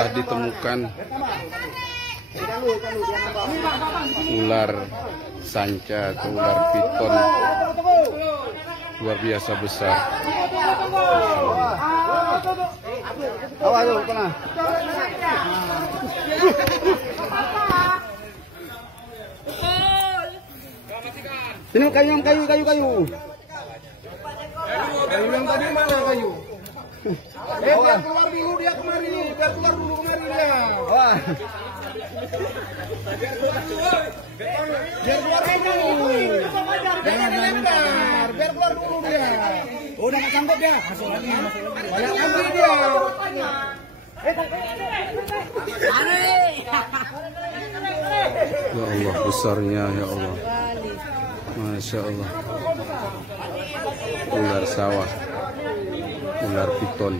telah ditemukan ular sanca atau ular piton luar biasa besar. Sini kayu yang kayu. Kayu yang tadi mana kayu? Biar keluar dulu dia kemari, biar keluar dulu kemari dia. Wah. Biar keluar dulu. Jangan lempar, biar keluar dulu dia. Oh, udah nggak sanggup dia. Masuk lagi. Banyak ambil dia. Ya Allah, besarnya ya Allah. Masya Allah. Ular sawah, ular piton.